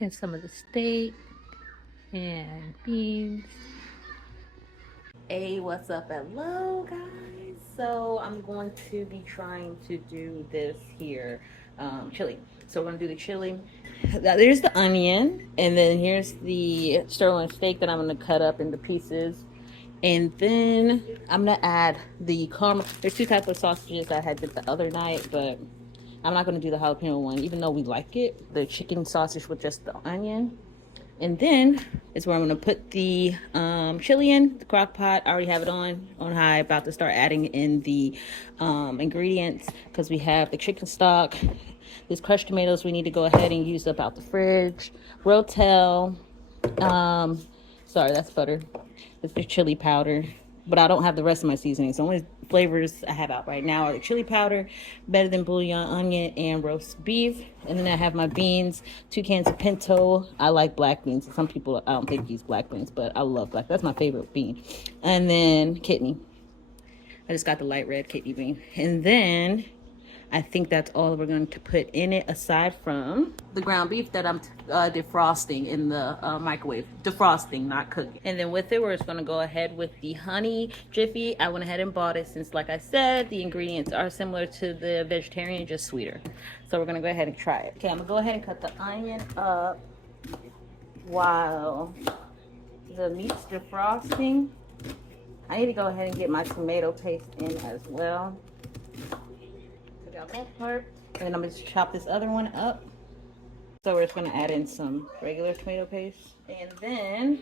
and some of the steak and beans. Hey, what's up? Hello, guys. So I'm going to be trying to do this here chili. So we're gonna do the chili. There's the onion, and then here's the sirloin steak that I'm gonna cut up into pieces. And then I'm gonna add the caramel. There's two types of sausages I had the other night, but I'm not gonna do the jalapeno one, even though we like it. The chicken sausage with just the onion. And then is where I'm gonna put the chili in the crock pot. I already have it on high. About to start adding in the ingredients because we have the chicken stock. These crushed tomatoes we need to go ahead and use up out the fridge. Rotel. Sorry, that's butter. It's the chili powder. But I don't have the rest of my seasonings. The only flavors I have out right now are the chili powder, better than bouillon, onion, and roast beef. And then I have my beans, 2 cans of pinto. I like black beans. Some people, I don't think use black beans, but I love black. That's my favorite bean. And then kidney. I just got the light red kidney bean. And then I think that's all we're going to put in it, aside from the ground beef that I'm defrosting in the microwave. Defrosting, not cooking. And then with it, we're just going to go ahead with the honey jiffy. I went ahead and bought it since, like I said, the ingredients are similar to the vegetarian, just sweeter. So we're going to go ahead and try it. Okay, I'm going to go ahead and cut the onion up while the meat's defrosting. I need to go ahead and get my tomato paste in as well. Out that part, and then I'm going to chop this other one up. So we're just going to add in some regular tomato paste, and then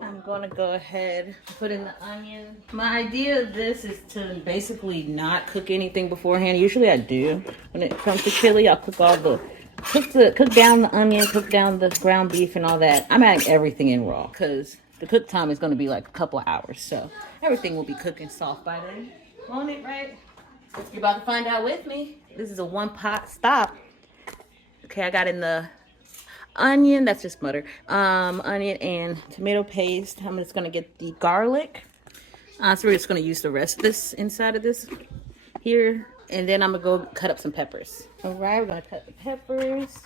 I'm going to go ahead and put in the onion. My idea of this is to basically not cook anything beforehand. Usually I do. When it comes to chili, I'll cook all the cook down the onion, cook down the ground beef and all that. I'm adding everything in raw because the cook time is going to be like a couple of hours, so everything will be cooking soft by then. Won't it, right? You're about to find out with me. This is a one pot stop. Okay, I got in the onion. That's just butter. Onion and tomato paste. I'm just gonna get the garlic. So we're just gonna use the rest of this inside of this here, and then I'm gonna go cut up some peppers. All right, we're gonna cut the peppers.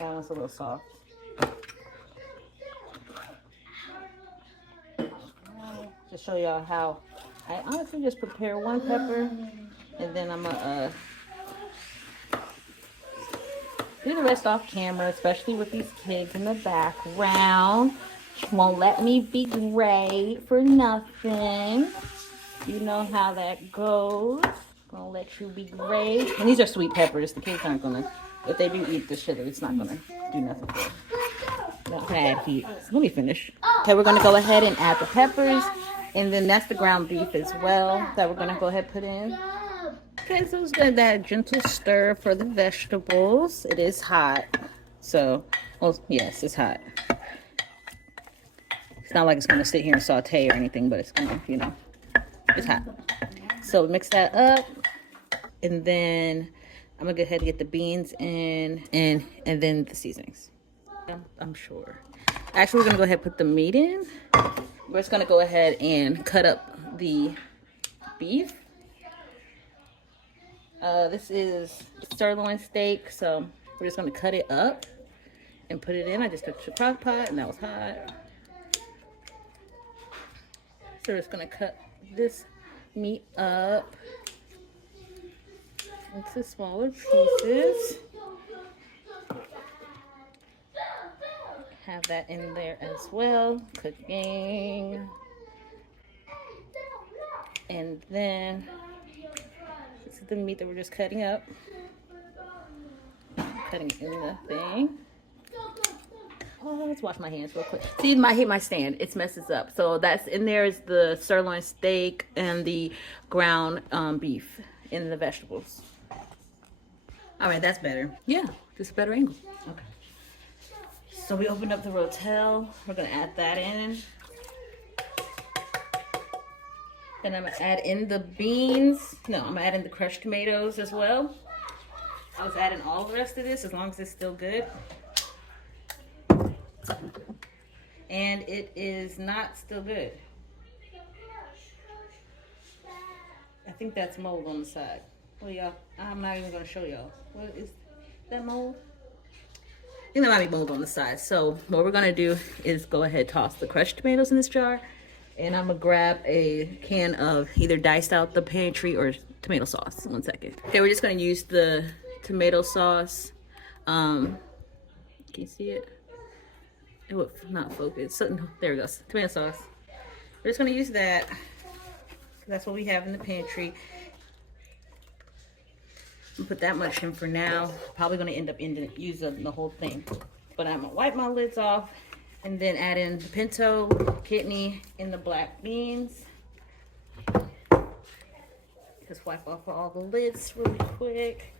That one's a little soft. To show y'all how I honestly just prepare one pepper, and then I'm gonna do the rest off camera, especially with these kids in the background. She won't let me be great for nothing. You know how that goes. Gonna let you be great. And these are sweet peppers. The kids aren't gonna, if they do eat the chili, it's not gonna do nothing for them. Not bad heat. Let me finish. Okay, we're gonna go ahead and add the peppers. And then that's the ground beef as well that we're gonna go ahead and put in. Okay, so it's gonna that gentle stir for the vegetables. It is hot. So, well, yes, it's hot. It's not like it's gonna sit here and saute or anything, but it's gonna, you know, it's hot. So mix that up. And then I'm gonna go ahead and get the beans in and then the seasonings. I'm sure. Actually, we're gonna go ahead and put the meat in. We're just gonna go ahead and cut up the beef. This is sirloin steak, so we're just gonna cut it up and put it in. I just took the crock pot and that was hot. So we're just gonna cut this meat up into smaller pieces. Have that in there as well, cooking. And then this is the meat that we're just cutting up. Cutting in the thing. Oh, let's wash my hands real quick. See, I hit my stand. It messes up. So that's in there is the sirloin steak and the ground beef and the vegetables. All right, that's better. Yeah, just a better angle. Okay. So we opened up the rotel. We're gonna add that in. Then I'm gonna add in the beans. No, I'm gonna add in the crushed tomatoes as well. I was adding all the rest of this as long as it's still good. And it is not still good. I think that's mold on the side. Well, y'all, I'm not even gonna show y'all. What is that mold? think there might be mold on the side. So what we're gonna do is go ahead, toss the crushed tomatoes in this jar, and I'm gonna grab a can of either diced out the pantry or tomato sauce. 1 second. Okay, we're just gonna use the tomato sauce. Can you see it? It would not focus. So, there it goes. Tomato sauce. We're just gonna use that. That's what we have in the pantry. I'll put that much in for now. Probably gonna end up using the whole thing. But I'm gonna wipe my lids off and then add in the pinto, kidney, and the black beans. Just wipe off all the lids really quick.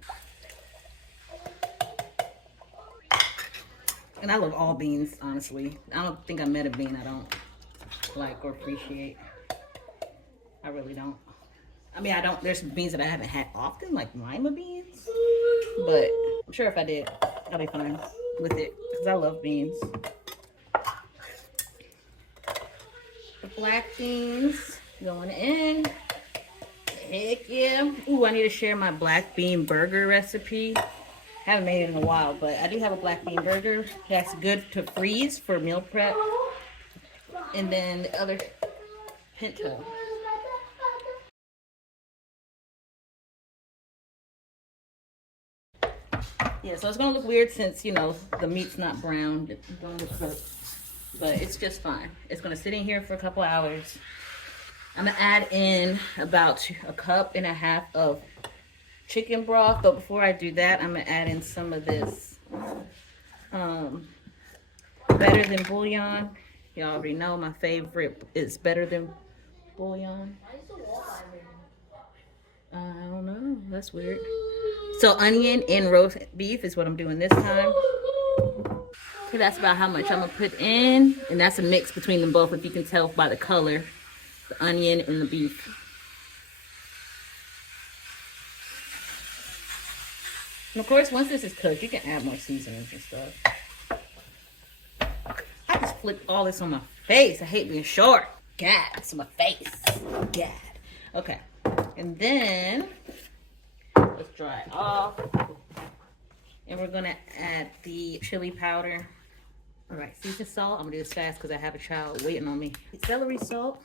And I love all beans, honestly. I don't think I met a bean I don't like or appreciate. I really don't. I mean, there's beans that I haven't had often, like lima beans. But I'm sure if I did, I'll be fine with it because I love beans. The black beans going in. Heck yeah. Ooh, I need to share my black bean burger recipe. Haven't made it in a while, but I do have a black bean burger. That's good to freeze for meal prep. And then the other pinto. Yeah, so it's gonna look weird since, you know, the meat's not browned. It's gonna look good, but it's just fine. It's gonna sit in here for a couple hours. I'm gonna add in about 1.5 cups of chicken broth, but before I do that, I'm gonna add in some of this Better Than bouillon. Y'all already know my favorite is Better Than bouillon. I don't know, that's weird. So onion and roast beef is what I'm doing this time. Okay, that's about how much I'm gonna put in, and that's a mix between them both, if you can tell by the color, the onion and the beef. And of course, once this is cooked, you can add more seasonings and stuff. I just flicked all this on my face. I hate being short. God, it's on my face. God. Okay, and then let's dry it off. And we're gonna add the chili powder. All right, seasoned salt. I'm gonna do this fast because I have a child waiting on me. Celery salt.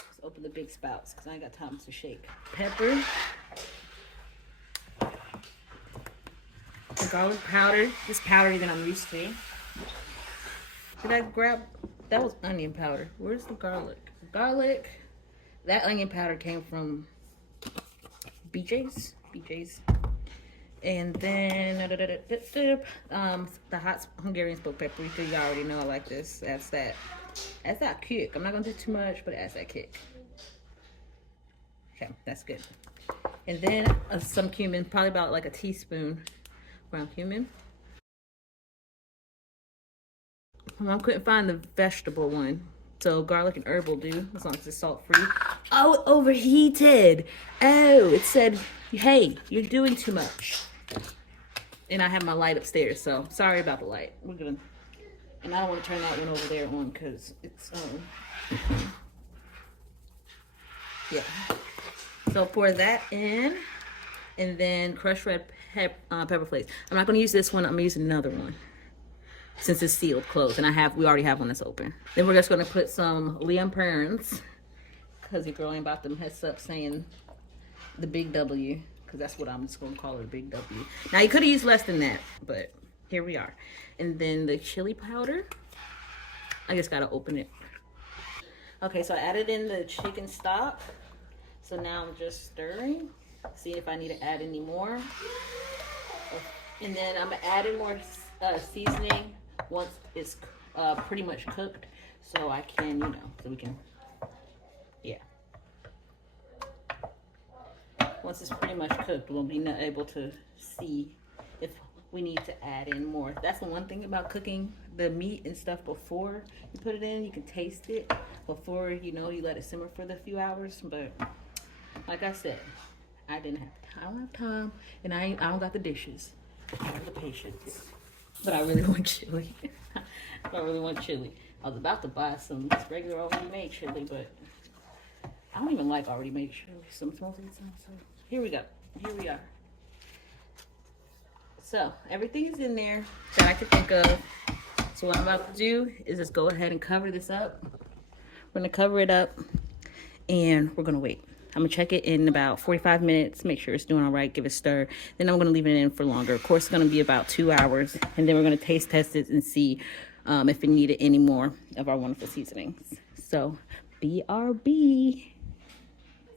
Let's open the big spouts because I ain't got time to shake. Pepper. The garlic powder. This powdery than I'm used to. Did I grab? That was onion powder. Where's the garlic? Garlic. That onion powder came from BJ's. And then the hot Hungarian smoked paprika. Y'all already know I like this. That's that kick. I'm not gonna do too much, but it adds that kick. Okay, that's good. And then some cumin, probably about like a teaspoon ground cumin. I couldn't find the vegetable one, so garlic and herb will do, as long as it's salt free. Oh, it overheated. Oh, it said, hey, you're doing too much. And I have my light upstairs, so sorry about the light. We're gonna, and I don't want to turn that one over there on because it's yeah. So pour that in, and then crushed red pepper flakes. I'm not gonna use this one. I'm using another one since it's sealed closed, and we already have one that's open. Then we're just gonna put some Liam Perns, because your girl ain't about to mess up saying the big W, because that's what I'm just gonna call it, a big W. Now you could have used less than that, but here we are. And then the chili powder. I just gotta open it. Okay, so I added in the chicken stock. So now I'm just stirring, see if I need to add any more. And then I'm gonna add in more seasoning once it's pretty much cooked, so I can, so we can, yeah. Once it's pretty much cooked, we'll be able to see if we need to add in more. That's the one thing about cooking the meat and stuff before you put it in. You can taste it before, you let it simmer for the few hours. But like I said, I don't have time, and I don't got the dishes. I have the patience. But I really want chili. I really want chili. I was about to buy some just regular already made chili, but I don't even like already made chili most of the time. So here we go. Here we are. So everything is in there that I could think of. So what I'm about to do is just go ahead and cover this up. We're gonna cover it up and we're gonna wait. I'm gonna check it in about 45 minutes, make sure it's doing all right, give it a stir. Then I'm gonna leave it in for longer. Of course, it's gonna be about 2 hours. And then we're gonna taste test it and see if it needed any more of our wonderful seasonings. So BRB.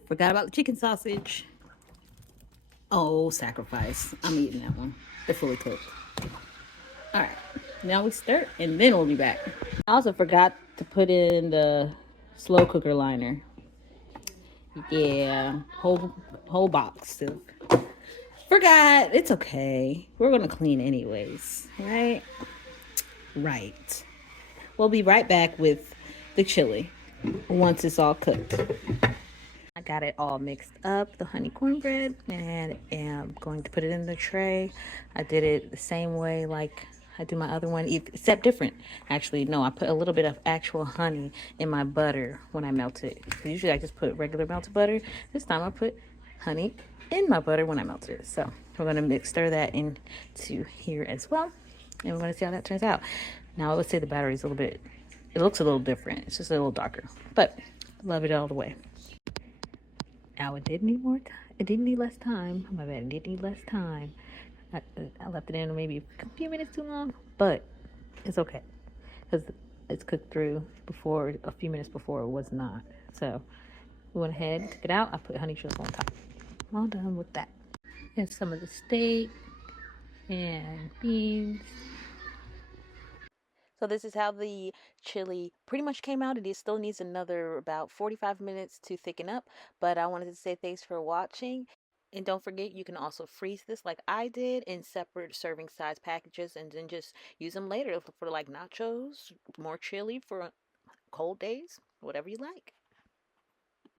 Forgot about the chicken sausage. Oh, sacrifice. I'm eating that one. They're fully cooked. All right, now we stir and then we'll be back. I also forgot to put in the slow cooker liner. Yeah, whole box of. Forgot. It's okay. We're gonna clean anyways, right? Right. We'll be right back with the chili once it's all cooked. I got it all mixed up, the honey cornbread, and am going to put it in the tray. I did it the same way like I do my other one, except different. Actually, no, I put a little bit of actual honey in my butter when I melt it. Usually I just put regular melted butter. This time I put honey in my butter when I melt it. So we're gonna stir that into here as well. And we're gonna see how that turns out. Now I would say the battery's a little bit, it looks a little different. It's just a little darker, but love it all the way. Now it did need more time. It did need less time. My bad. It did need less time. I left it in maybe a few minutes too long, but it's okay because it's cooked through before a few minutes before it was not. So we went ahead, took it out. I put honey drizzle on top. All done with that. And some of the steak and beans. So this is how the chili pretty much came out. It still needs another about 45 minutes to thicken up, but I wanted to say thanks for watching. And don't forget, you can also freeze this like I did in separate serving size packages and then just use them later for like nachos, more chili for cold days, whatever you like.